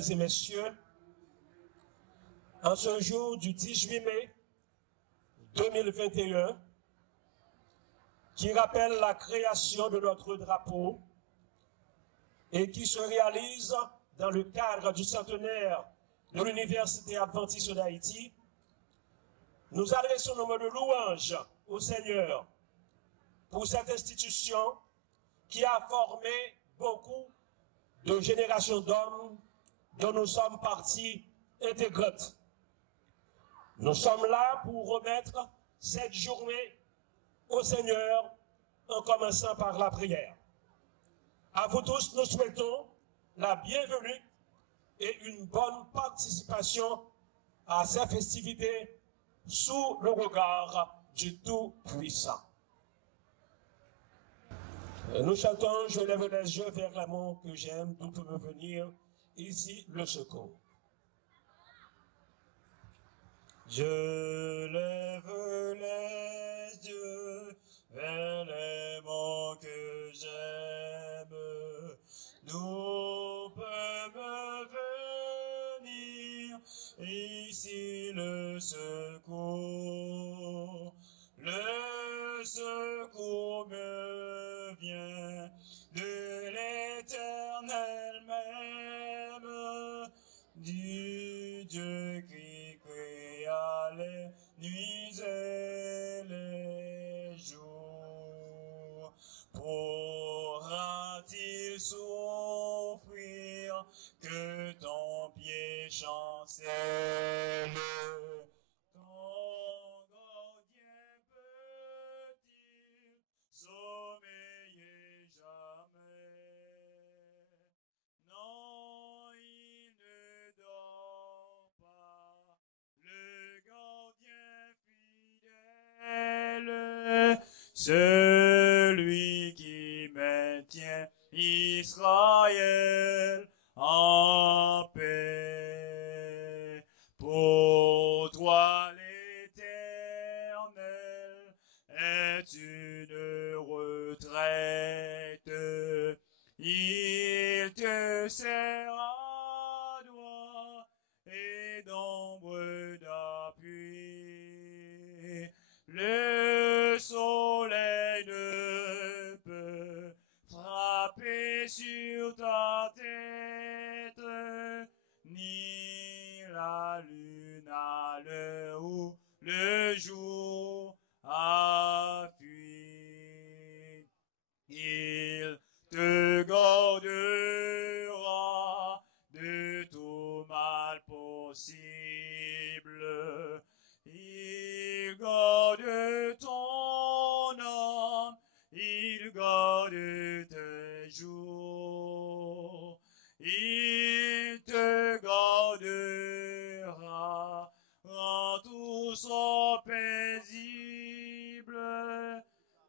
Mesdames et messieurs, en ce jour du 18 mai 2021, qui rappelle la création de notre drapeau et qui se réalise dans le cadre du centenaire de l'Université adventiste d'Haïti, nous adressons nos mots de louange au Seigneur pour cette institution qui a formé beaucoup de générations d'hommes dont nous sommes partie intégrante. Nous sommes là pour remettre cette journée au Seigneur en commençant par la prière. À vous tous, nous souhaitons la bienvenue et une bonne participation à ces festivités sous le regard du Tout-Puissant. Nous chantons « Je lève les yeux vers l'amour que j'aime, d'où peut me venir ici le secours ». Je lève les yeux vers l'amour que j'aime, d'où peut me venir ici le secours. Le secours me vient de l'Éternel même, du Dieu qui créa les nuits et les jours. Pourra-t-il souffrir que ton pied chancelle? Celui qui maintient Israël en paix. Pour toi l'Éternel est une retraite. Il te sert doigt et d'ombre d'appui. Le soleil ne peut frapper sur ta tête, ni la lune à l'heure où le jour a fui. Il te gardera de tout mal possible. Il garde ton âme, il garde tes jours. Il te gardera en tout son paisible.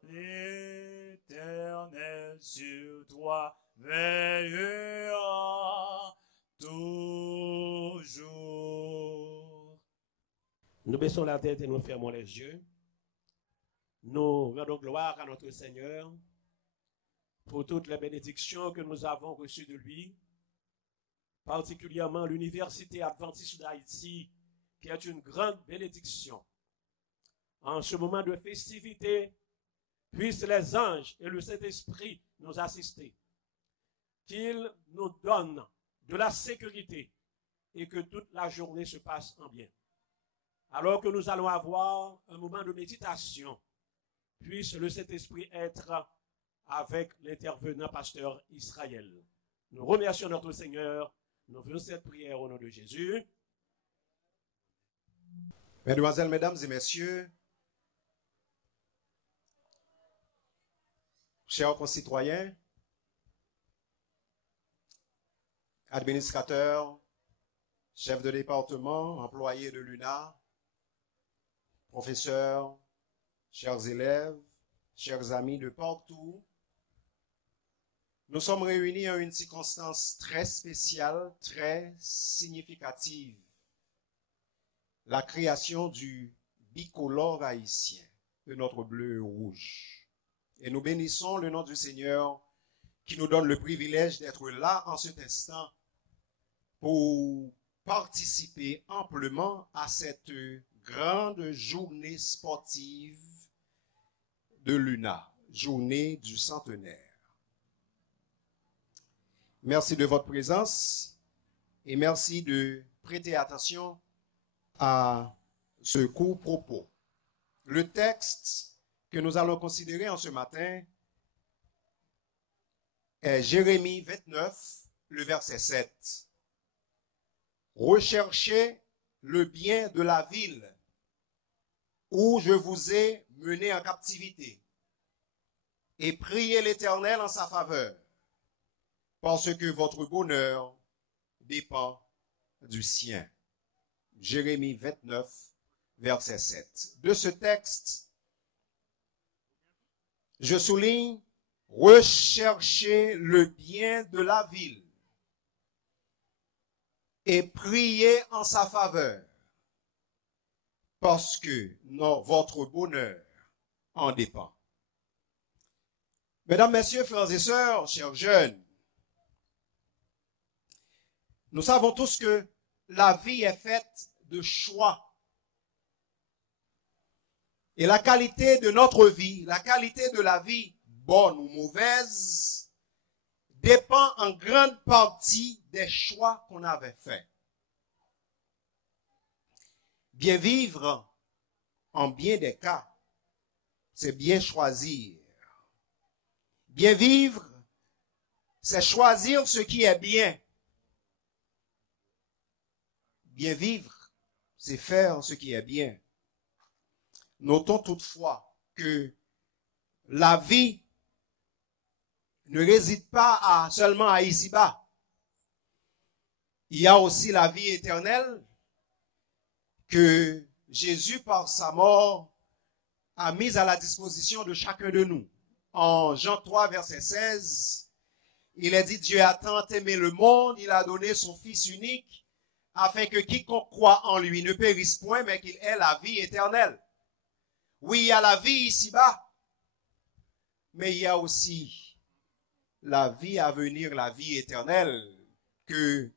L'Éternel sur toi veillera toujours. Nous baissons la tête et nous fermons les yeux. Nous rendons gloire à notre Seigneur pour toutes les bénédictions que nous avons reçues de lui, particulièrement l'Université adventiste d'Haïti, qui est une grande bénédiction. En ce moment de festivité, puissent les anges et le Saint-Esprit nous assister, qu'ils nous donnent de la sécurité et que toute la journée se passe en bien. Alors que nous allons avoir un moment de méditation, puisse le Saint-Esprit être avec l'intervenant pasteur Israël. Nous remercions notre Seigneur. Nous faisons cette prière au nom de Jésus. Mesdemoiselles, mesdames et messieurs, chers concitoyens, administrateurs, chefs de département, employés de l'UNA, professeurs, chers élèves, chers amis de partout, nous sommes réunis à une circonstance très spéciale, très significative. La création du bicolore haïtien, de notre bleu et rouge. Et nous bénissons le nom du Seigneur qui nous donne le privilège d'être là en cet instant pour participer amplement à cette grande journée sportive de l'UNA, journée du centenaire. Merci de votre présence et merci de prêter attention à ce court propos. Le texte que nous allons considérer en ce matin est Jérémie 29, le verset 7. Recherchez le bien de la ville où je vous ai mené en captivité et priez l'Éternel en sa faveur, parce que votre bonheur dépend du sien. Jérémie 29, verset 7. De ce texte, je souligne, recherchez le bien de la ville et priez en sa faveur, parce que votre bonheur en dépend. Mesdames, Messieurs, frères et sœurs, chers jeunes, nous savons tous que la vie est faite de choix. Et la qualité de notre vie, la qualité de la vie, bonne ou mauvaise, dépend en grande partie des choix qu'on avait faits. Bien vivre, en bien des cas, c'est bien choisir. Bien vivre, c'est choisir ce qui est bien. Bien vivre, c'est faire ce qui est bien. Notons toutefois que la vie ne réside pas seulement à ici-bas. Il y a aussi la vie éternelle que Jésus, par sa mort, a mise à la disposition de chacun de nous. En Jean 3, verset 16, il est dit, Dieu a tant aimé le monde, il a donné son Fils unique, afin que quiconque croit en lui ne périsse point, mais qu'il ait la vie éternelle. Oui, il y a la vie ici-bas, mais il y a aussi la vie à venir, la vie éternelle que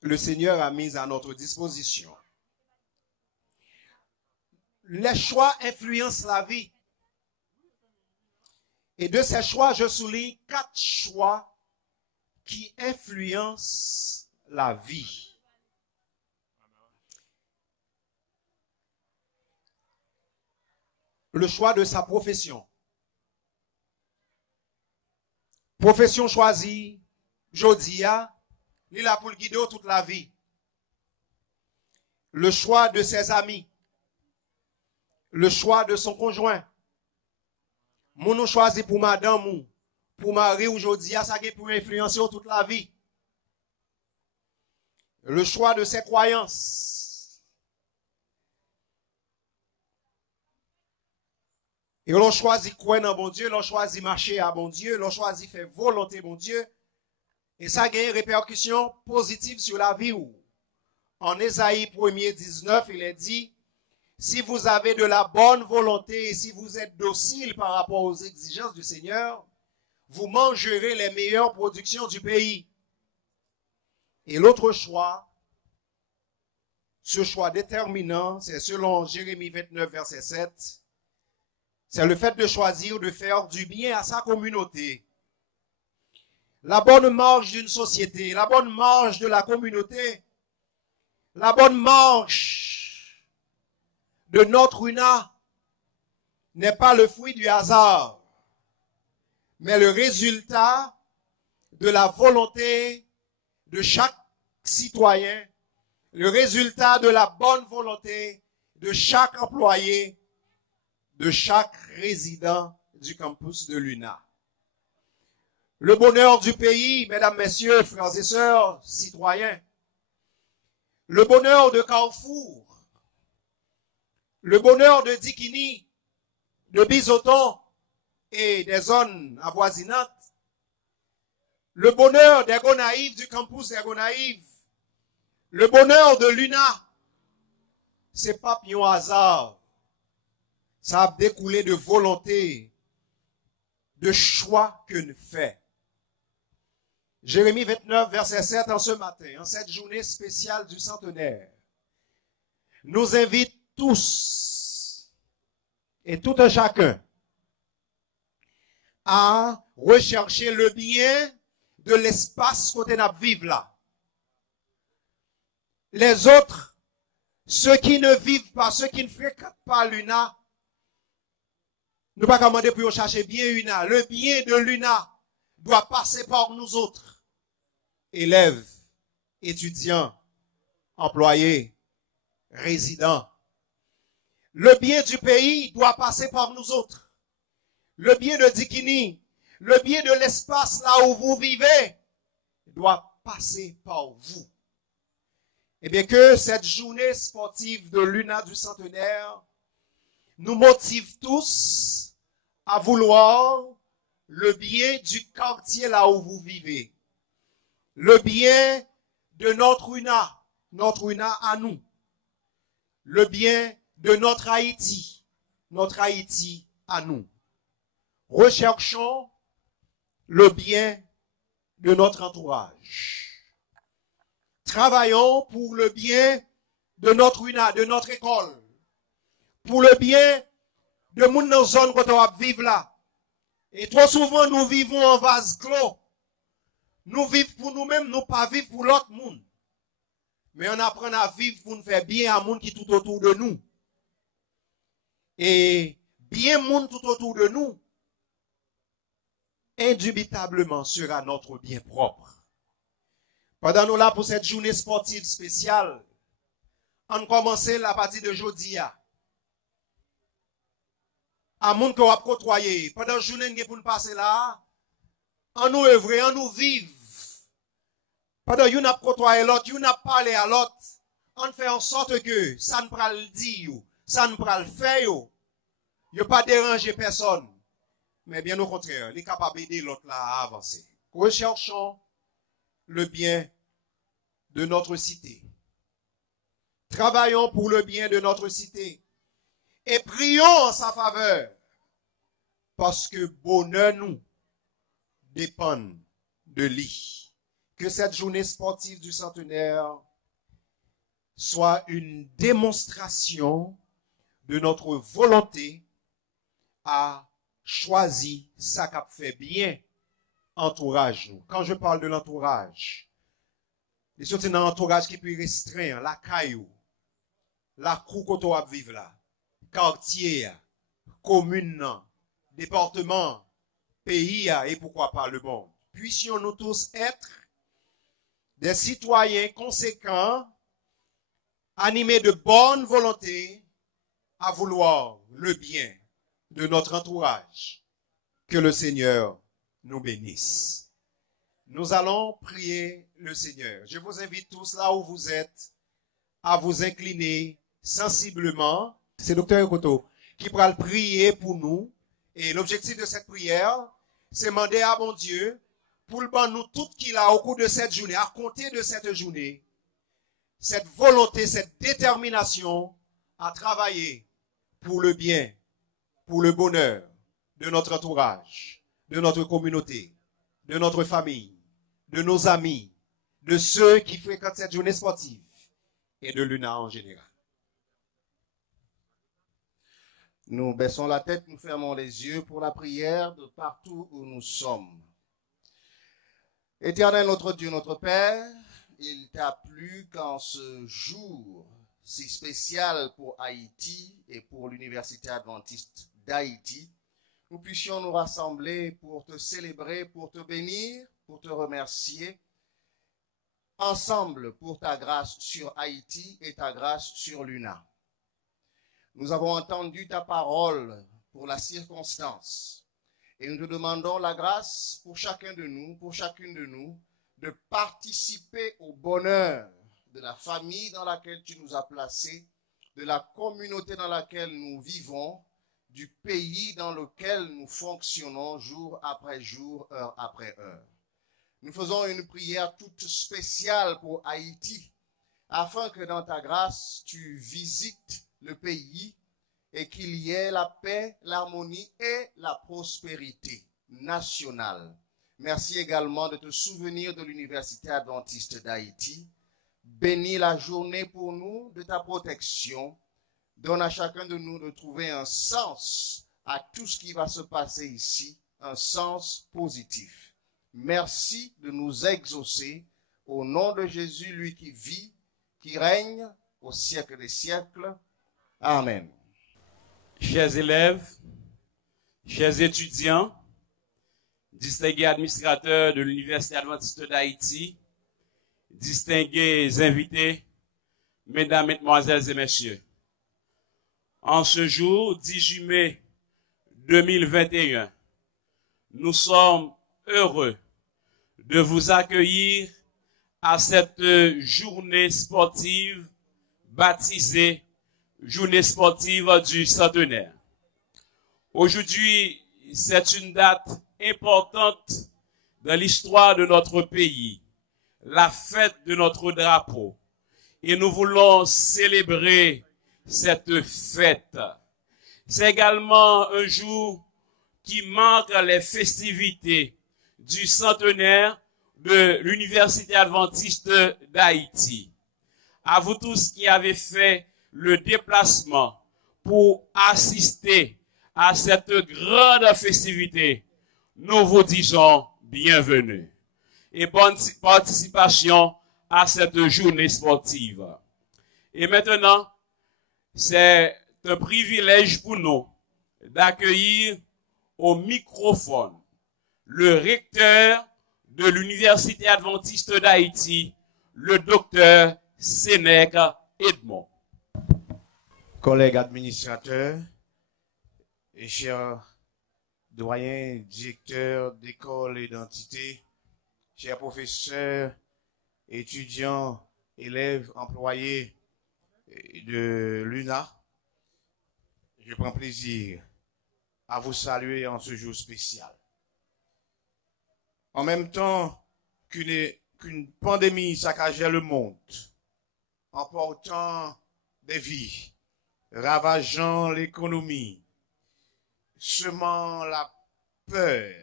le Seigneur a mise à notre disposition. Les choix influencent la vie. Et de ces choix, je souligne 4 choix qui influencent la vie. Le choix de sa profession. Profession choisie, jodia, il a pour le guider toute la vie. Le choix de ses amis. Le choix de son conjoint. Mon choisi pour madame ou pour mari aujourd'hui, ça peut influencer toute la vie. Le choix de ses croyances. Et l'on choisit quoi dans bon Dieu, l'on choisit marcher à bon Dieu, l'on choisit faire volonté bon Dieu. Et ça a une répercussion positive sur la vie. En Ésaïe 1er 19, il est dit, si vous avez de la bonne volonté et si vous êtes docile par rapport aux exigences du Seigneur, vous mangerez les meilleures productions du pays. Et l'autre choix, ce choix déterminant, c'est selon Jérémie 29, verset 7, c'est le fait de choisir de faire du bien à sa communauté. La bonne marche d'une société, la bonne marche de la communauté, la bonne marche de notre UNA n'est pas le fruit du hasard, mais le résultat de la volonté de chaque citoyen, le résultat de la bonne volonté de chaque employé, de chaque résident du campus de l'UNA. Le bonheur du pays, mesdames, messieurs, frères et sœurs, citoyens, le bonheur de Carrefour, le bonheur de Dikini, de Bizoton et des zones avoisinantes, le bonheur des Gonaïves, du campus des Gonaïves, le bonheur de l'UNA, c'est pas un hasard. Ça a découlé de volonté, de choix que nous faisons. Jérémie 29, verset 7, en ce matin, en cette journée spéciale du centenaire, nous invite tous et tout un chacun à rechercher le bien de l'espace côté n'a vivre là. Les autres, ceux qui ne vivent pas, ceux qui ne fréquentent pas l'UNA, nous pas commander pour chercher bien l'UNA. Le bien de l'UNA doit passer par nous autres. Élèves, étudiants, employés, résidents. Le bien du pays doit passer par nous autres. Le bien de Dikini, le bien de l'espace là où vous vivez, doit passer par vous. Eh bien que cette journée sportive de l'UNA du centenaire nous motive tous à vouloir le bien du quartier là où vous vivez. Le bien de notre UNA à nous. Le bien de notre Haïti à nous. Recherchons le bien de notre entourage. Travaillons pour le bien de notre UNA, de notre école. Pour le bien de moun dans zone où on vivre là. Et trop souvent, nous vivons en vase clos. Nous vivons pour nous-mêmes, nous pas vivre pour l'autre monde. Mais on apprend à vivre pour nous faire bien à monde qui tout autour de nous. Et bien monde tout autour de nous, indubitablement sera notre bien propre. Pendant nous là pour cette journée sportive spéciale, on commence la partie de jeudi à monde qu'on va côtoyer. Pendant la journée pour nous passer là, on nous œuvrer, on nous vivre. Pendant qu'on a côtoyé l'autre, qu'on a parlé à l'autre, on fait en sorte que ça ne peut le dire, ça ne peut le faire, il ne pas déranger personne. Mais bien au contraire, il est capable d'aider l'autre là à avancer. Recherchons le bien de notre cité. Travaillons pour le bien de notre cité. Et prions en sa faveur. Parce que bonheur nous dépend de lui. Que cette journée sportive du centenaire soit une démonstration de notre volonté à choisir ça qui fait bien entourage nous. Quand je parle de l'entourage, c'est surtout un entourage qui peut restreindre la caillou, la cour qu'on va vivre là, quartier, commune, département, pays et pourquoi pas le monde. Puissions-nous tous être des citoyens conséquents, animés de bonne volonté, à vouloir le bien de notre entourage. Que le Seigneur nous bénisse. Nous allons prier le Seigneur. Je vous invite tous là où vous êtes à vous incliner sensiblement. C'est Dr. Ekoto qui pourra le prier pour nous. Et l'objectif de cette prière, c'est demander à mon Dieu pour le ban nous tout qu'il a au cours de cette journée, à compter de cette journée, cette volonté, cette détermination à travailler pour le bien, pour le bonheur de notre entourage, de notre communauté, de notre famille, de nos amis, de ceux qui fréquentent cette journée sportive et de l'UNA en général. Nous baissons la tête, nous fermons les yeux pour la prière de partout où nous sommes. Éternel notre Dieu, notre Père, il t'a plu qu'en ce jour si spécial pour Haïti et pour l'Université adventiste d'Haïti, nous puissions nous rassembler pour te célébrer, pour te bénir, pour te remercier, ensemble pour ta grâce sur Haïti et ta grâce sur l'UNA. Nous avons entendu ta parole pour la circonstance et nous te demandons la grâce pour chacun de nous, pour chacune de nous, de participer au bonheur de la famille dans laquelle tu nous as placés, de la communauté dans laquelle nous vivons, du pays dans lequel nous fonctionnons jour après jour, heure après heure. Nous faisons une prière toute spéciale pour Haïti, afin que dans ta grâce, tu visites le pays et qu'il y ait la paix, l'harmonie et la prospérité nationale. Merci également de te souvenir de l'Université adventiste d'Haïti. Bénis la journée pour nous de ta protection. Donne à chacun de nous de trouver un sens à tout ce qui va se passer ici, un sens positif. Merci de nous exaucer au nom de Jésus, lui qui vit, qui règne au siècle des siècles. Amen. Chers élèves, chers étudiants, distingués administrateurs de l'Université adventiste d'Haïti, distingués invités, mesdames, mesdemoiselles et messieurs, en ce jour 18 mai 2021, nous sommes heureux de vous accueillir à cette journée sportive baptisée Journée sportive du centenaire. Aujourd'hui, c'est une date importante dans l'histoire de notre pays, la fête de notre drapeau. Et nous voulons célébrer cette fête. C'est également un jour qui marque les festivités du centenaire de l'Université adventiste d'Haïti. À vous tous qui avez fait le déplacement pour assister à cette grande festivité, nous vous disons bienvenue et bonne participation à cette journée sportive. Et maintenant, c'est un privilège pour nous d'accueillir au microphone le recteur de l'Université adventiste d'Haïti, le docteur Sénèque Edmond. Collègues administrateurs et chers doyens, directeurs d'école et d'entité, chers professeurs, étudiants, élèves, employés de l'UNA, je prends plaisir à vous saluer en ce jour spécial. En même temps qu'une pandémie saccageait le monde, emportant des vies, ravageant l'économie, semant la peur,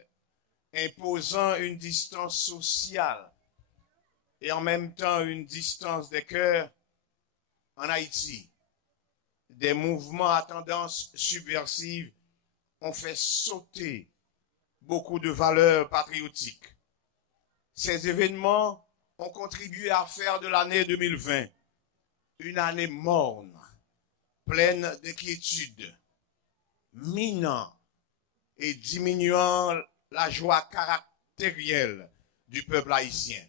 imposant une distance sociale et en même temps une distance des cœurs, en Haïti, des mouvements à tendance subversive ont fait sauter beaucoup de valeurs patriotiques. Ces événements ont contribué à faire de l'année 2020 une année morne, pleine d'inquiétudes, minant et diminuant la joie caractérielle du peuple haïtien.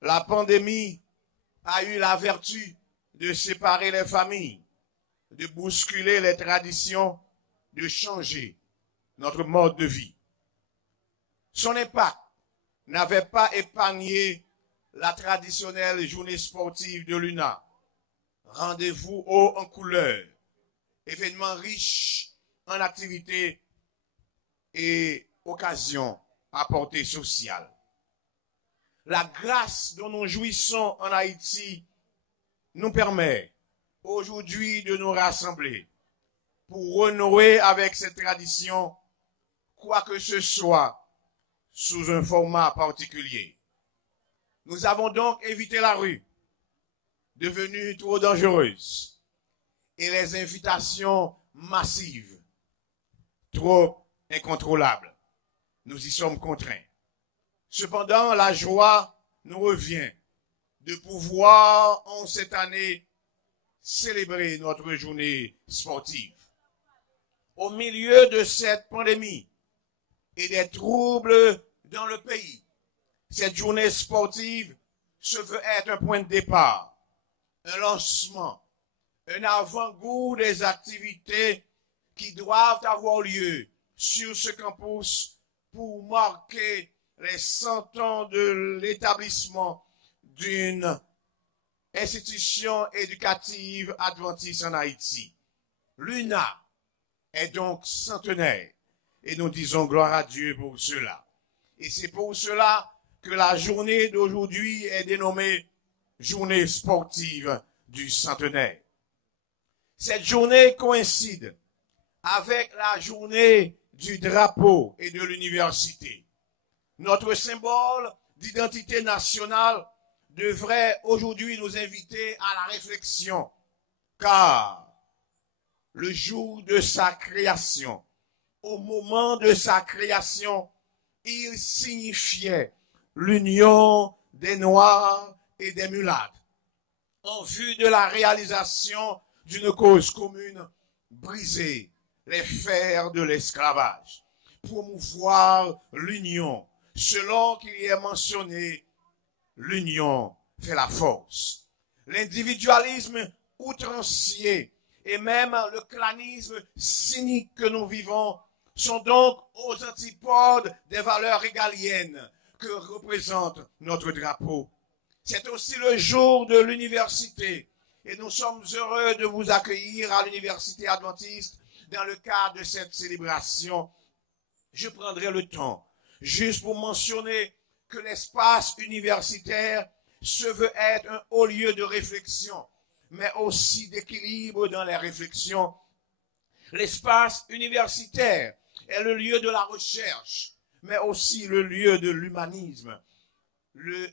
La pandémie a eu la vertu de séparer les familles, de bousculer les traditions, de changer notre mode de vie. Son impact n'avait pas épargné la traditionnelle journée sportive de l'UNA. Rendez-vous haut en couleur, événement riche en activités et occasions à portée sociale. La grâce dont nous jouissons en Haïti nous permet aujourd'hui de nous rassembler pour renouer avec cette tradition, quoi que ce soit, sous un format particulier. Nous avons donc évité la rue, devenue trop dangereuse, et les invitations massives, trop incontrôlables. Nous y sommes contraints. Cependant, la joie nous revient de pouvoir, en cette année, célébrer notre journée sportive. Au milieu de cette pandémie et des troubles dans le pays, cette journée sportive se veut être un point de départ, un lancement, un avant-goût des activités qui doivent avoir lieu sur ce campus pour marquer les 100 ans de l'établissement d'une institution éducative adventiste en Haïti. L'UNA est donc centenaire et nous disons gloire à Dieu pour cela. Et c'est pour cela que la journée d'aujourd'hui est dénommée Journée sportive du centenaire. Cette journée coïncide avec la journée du drapeau et de l'université. Notre symbole d'identité nationale devrait aujourd'hui nous inviter à la réflexion, car le jour de sa création, au moment de sa création, il signifiait l'union des Noirs et des mulâtres en vue de la réalisation d'une cause commune, briser les fers de l'esclavage, promouvoir l'union, selon qu'il y est mentionné, l'union fait la force. L'individualisme outrancier et même le clanisme cynique que nous vivons sont donc aux antipodes des valeurs régaliennes que représente notre drapeau. C'est aussi le jour de l'université et nous sommes heureux de vous accueillir à l'Université adventiste dans le cadre de cette célébration. Je prendrai le temps juste pour mentionner que l'espace universitaire se veut être un haut lieu de réflexion, mais aussi d'équilibre dans les réflexions. L'espace universitaire est le lieu de la recherche, mais aussi le lieu de l'humanisme.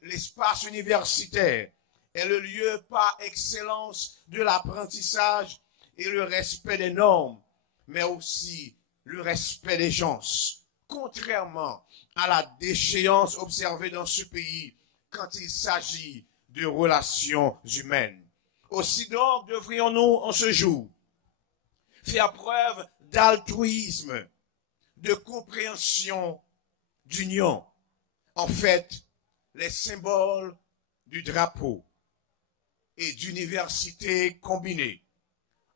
L'espace universitaire est le lieu par excellence de l'apprentissage et le respect des normes, mais aussi le respect des gens, contrairement à la déchéance observée dans ce pays quand il s'agit de relations humaines. Aussi donc devrions-nous en ce jour faire preuve d'altruisme, de compréhension, d'union. En fait, les symboles du drapeau et d'université combinés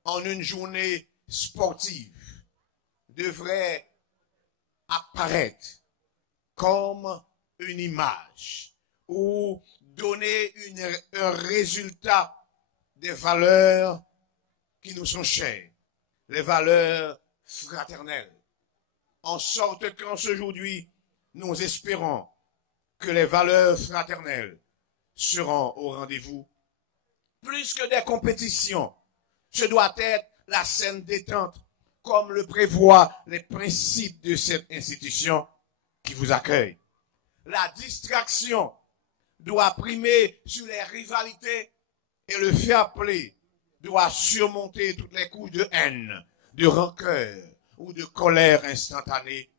en une journée sportive devraient apparaître comme une image ou donner un résultat des valeurs qui nous sont chères, les valeurs fraternelles. En sorte qu'en ce aujourd'hui, nous espérons que les valeurs fraternelles seront au rendez-vous. Plus que des compétitions, ce doit être la scène détente, comme le prévoient les principes de cette institution qui vous accueille. La distraction doit primer sur les rivalités et le fair play doit surmonter toutes les couches de haine, de rancœur ou de colère instantanée.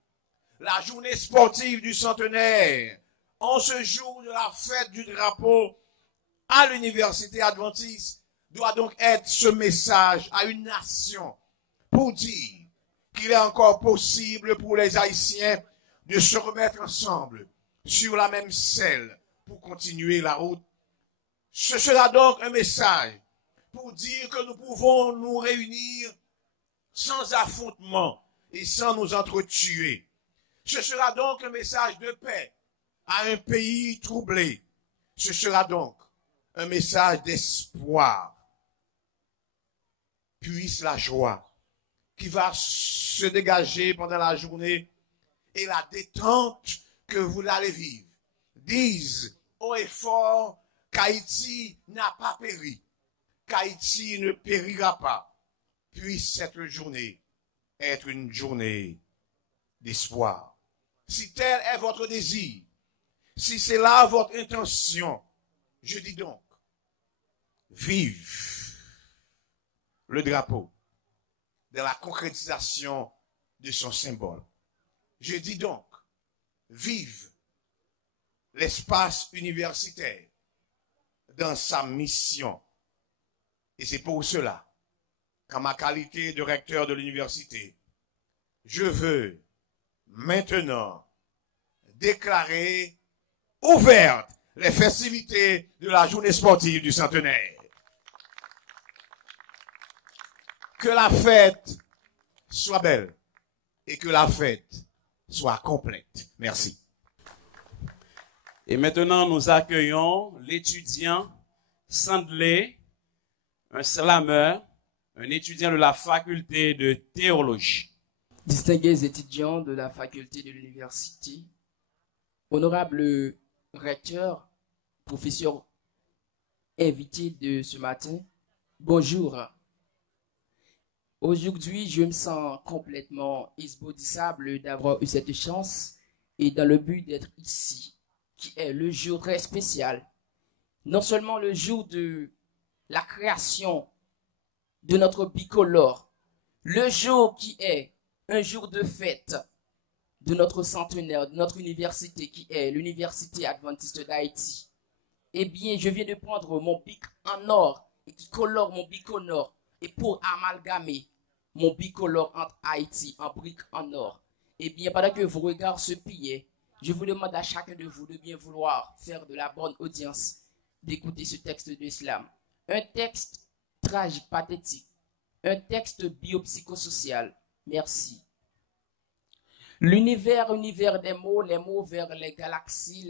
La journée sportive du centenaire, en ce jour de la fête du drapeau à l'Université adventiste, doit donc être ce message à une nation pour dire qu'il est encore possible pour les Haïtiens de se remettre ensemble sur la même selle pour continuer la route. Ce sera donc un message pour dire que nous pouvons nous réunir sans affrontement et sans nous entretuer. Ce sera donc un message de paix à un pays troublé. Ce sera donc un message d'espoir. Puisse la joie qui va se dégager pendant la journée et la détente que vous allez vivre disent haut et fort qu'Haïti n'a pas péri, qu'Haïti ne périra pas. Puisse cette journée être une journée d'espoir. Si tel est votre désir, si c'est là votre intention, je dis donc, vive le drapeau de la concrétisation de son symbole. Je dis donc, vive l'espace universitaire dans sa mission. Et c'est pour cela qu'en ma qualité de recteur de l'université, je veux maintenant déclarer ouvertes les festivités de la journée sportive du centenaire. Que la fête soit belle et que la fête soit complète. Merci. Et maintenant, nous accueillons l'étudiant Sandley, un slammer, un étudiant de la faculté de théologie. Distingués étudiants de la faculté de l'université, honorable recteur, professeur invité de ce matin, bonjour. Aujourd'hui, je me sens complètement esbaudissable d'avoir eu cette chance et dans le but d'être ici, qui est le jour très spécial, non seulement le jour de la création de notre bicolore, le jour qui est un jour de fête de notre centenaire, de notre université qui est l'Université adventiste d'Haïti. Eh bien, je viens de prendre mon bic en or et qui colore mon bic en or et pour amalgamer mon bicolore entre Haïti en brique en or. Eh bien, pendant que vos regards se pillaient, je vous demande à chacun de vous de bien vouloir faire de la bonne audience, d'écouter ce texte de l'islam. Un texte tragique, pathétique, un texte biopsychosocial. Merci. L'univers, univers des mots, les mots vers les galaxies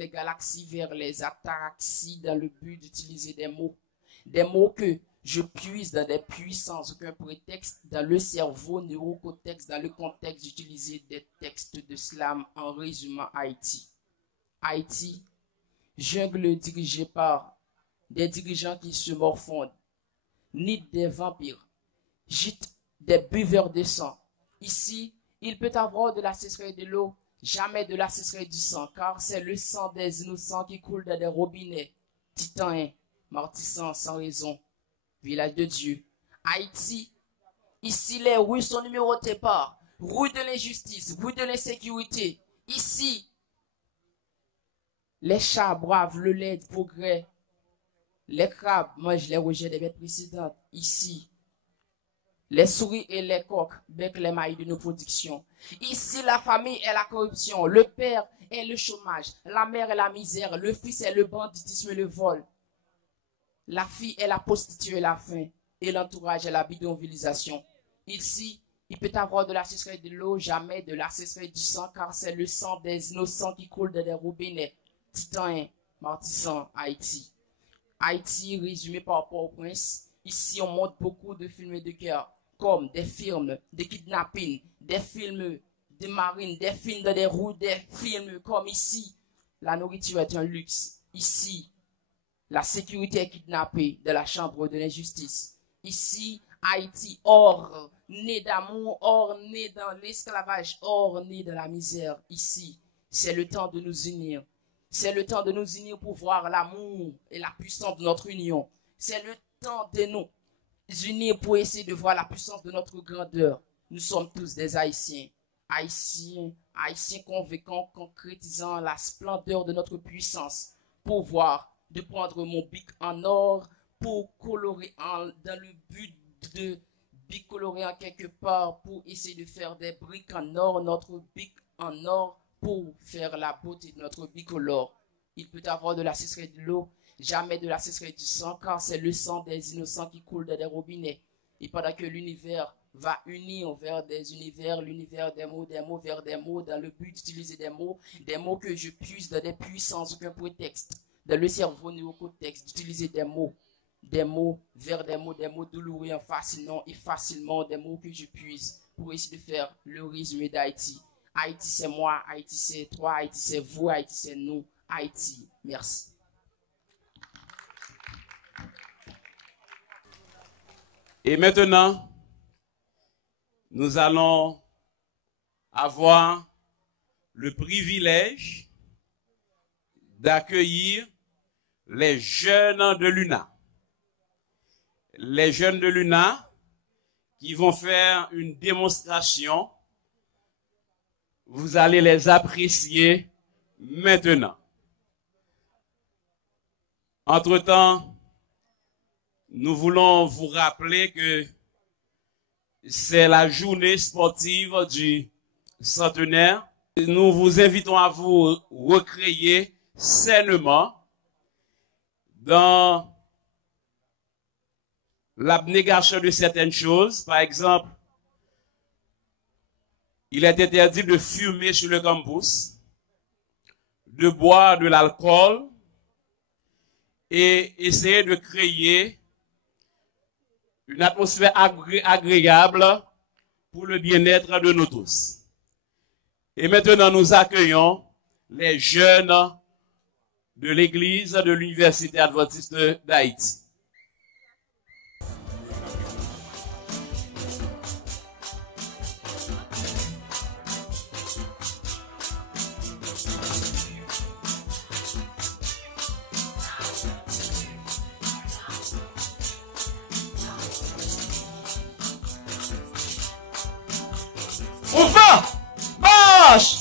vers les ataraxies dans le but d'utiliser des mots que je puise dans des puits sans aucun prétexte, dans le cerveau neurocortex, dans le contexte d'utiliser des textes de slam en résumant Haïti. Haïti, jungle dirigée par des dirigeants qui se morfondent, nid des vampires, gîte des buveurs de sang. Ici, il peut avoir de la sécheresse de l'eau, jamais de la sécheresse du sang, car c'est le sang des innocents qui coule dans des robinets. Titan, martissant sans raison, village de Dieu. Haïti, ici les rues sont numérotées par rue de l'injustice, rue de l'insécurité. Ici, les chats boivent le lait du progrès. Les crabes mangent les rejets des bêtes précédentes. Ici, les souris et les coqs becquent les mailles de nos productions. Ici, la famille est la corruption, le père est le chômage, la mère est la misère, le fils est le banditisme et le vol. La fille est la prostituée et la faim, et l'entourage est la bidonvillisation. Ici, il peut avoir de la sécheresse de l'eau, jamais de la sécheresse du sang, car c'est le sang des innocents qui coule dans des robinets. Titan, martissant, Haïti. Haïti, résumé par Port-au-Prince. Ici, on montre beaucoup de films de guerre, comme des films de kidnapping, des films de marine, des films de des roues, des films comme ici. La nourriture est un luxe. Ici, la sécurité est kidnappée de la chambre de l'injustice. Ici, Haïti, hors né d'amour, hors né dans l'esclavage, hors né dans la misère. Ici, c'est le temps de nous unir. C'est le temps de nous unir pour voir l'amour et la puissance de notre union. C'est le temps de nous unir pour essayer de voir la puissance de notre grandeur. Nous sommes tous des Haïtiens. Haïtiens convaincants, concrétisant la splendeur de notre puissance. Pour voir, de prendre mon bic en or, pour colorer dans le but de bicolorer en quelque part, pour essayer de faire des briques en or, notre bic en or, pour faire la beauté de notre bicolore. Il peut avoir de la sécheresse de l'eau, jamais de la sécheresse du sang, car c'est le sang des innocents qui coule dans des robinets. Et pendant que l'univers va unir vers des univers, l'univers des mots vers des mots, dans le but d'utiliser des mots que je puise dans des puits sans aucun prétexte, dans le cerveau néocortex, d'utiliser des mots vers des mots douloureux en fascinant et facilement, des mots que je puise pour essayer de faire le résumé d'Haïti. Haïti c'est moi, Haïti c'est toi, Haïti c'est vous, Haïti c'est nous, Haïti. Merci. Et maintenant, nous allons avoir le privilège d'accueillir les jeunes de l'UNA. Les jeunes de l'UNA qui vont faire une démonstration. Vous allez les apprécier maintenant. Entre-temps, nous voulons vous rappeler que c'est la journée sportive du centenaire. Nous vous invitons à vous recréer sainement dans l'abnégation de certaines choses. Par exemple, il est interdit de fumer sur le campus, de boire de l'alcool et essayer de créer une atmosphère agréable pour le bien-être de nous tous. Et maintenant, nous accueillons les jeunes de l'église de l'Université adventiste d'Haïti. Ouvre. Marche.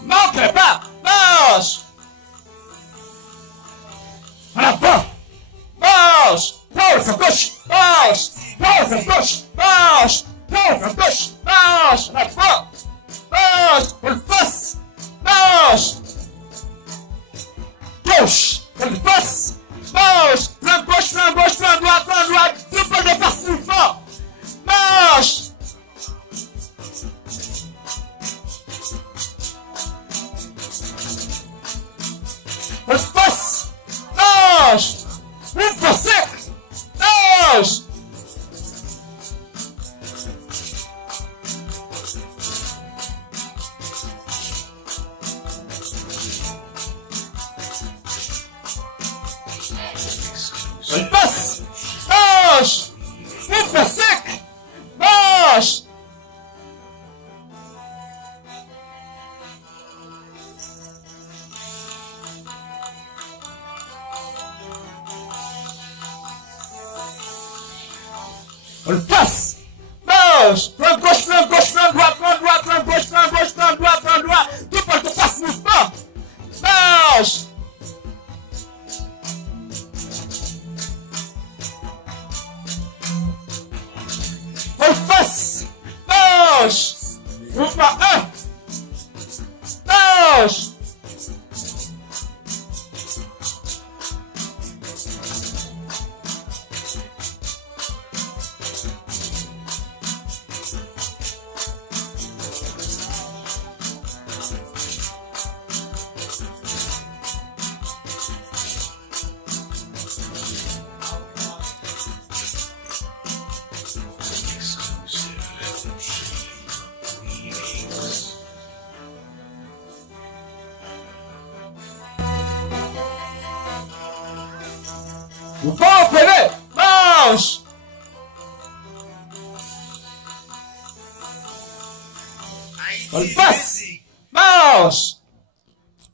Manque pas, marche. En avant, marche. Pause à gauche, marche. Pause à gauche, marche. Pause à gauche, marche. En avant, marche. Pour le face, marche. Gauche, pour le face, marche. Flanc gauche, flanc gauche, flanc droit, flanc droit. Tout pour le face mouvement, marche. Face, nage, ouvre sec, nage. Face, nage, ouvre sec, nage. Face, marche, flanc gauche, flanc gauche, flanc droit, flanc droit, flanc gauche, flanc gauche, flanc droit, flanc droit. Tout pour te face mouvement. Marche. Face, marche. Mouvement 1. Marche. Vous comprenez? Marche! On passe! Marche!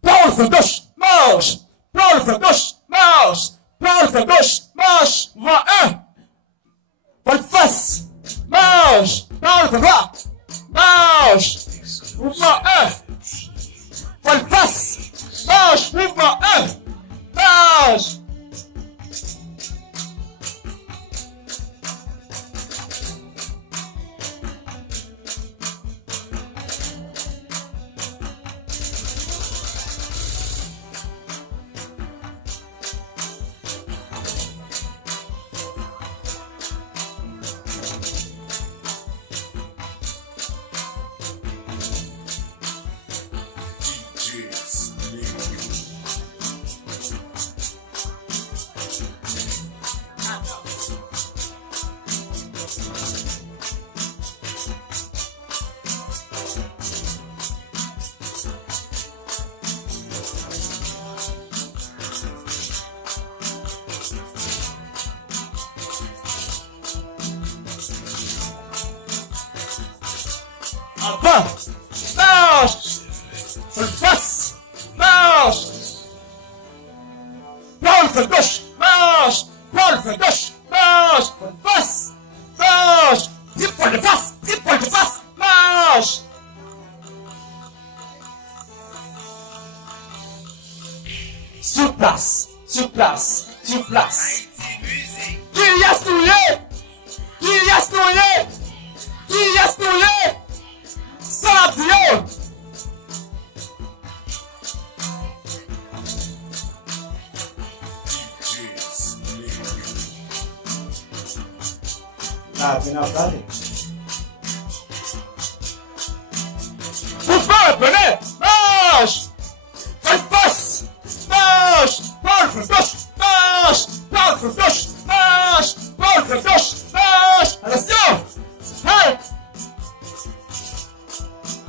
Prends le flanc gauche! Marche! Prends le flanc gauche! Marche! Prends le flanc gauche! Marche! Voie 1! On face! Marche! Prends le flanc droit! Marche! Mouvement 1! On face! Marche! Mouvement 1! Marche! Avant, marche, face, marche, prends le flanc gauche, marche, prends le flanc gauche, marche, face, marche, 10 points de face, 10 points de face, marche. Sur place, sur place, sur place. Qui y a stouillé? Qui y a stouillé? Qui y a stouillé? Sadio! Là, tu n'as pas dit. Mouvement, venez! Marche! Faites face! Marche! Parle gauche! Marche! Parle gauche! Marche! Parle gauche! Marche! Attention! Halt!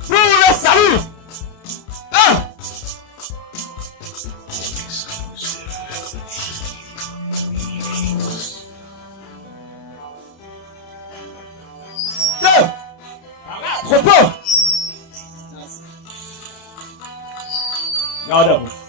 Pour le salut! 1! Repos. Gardez-vous.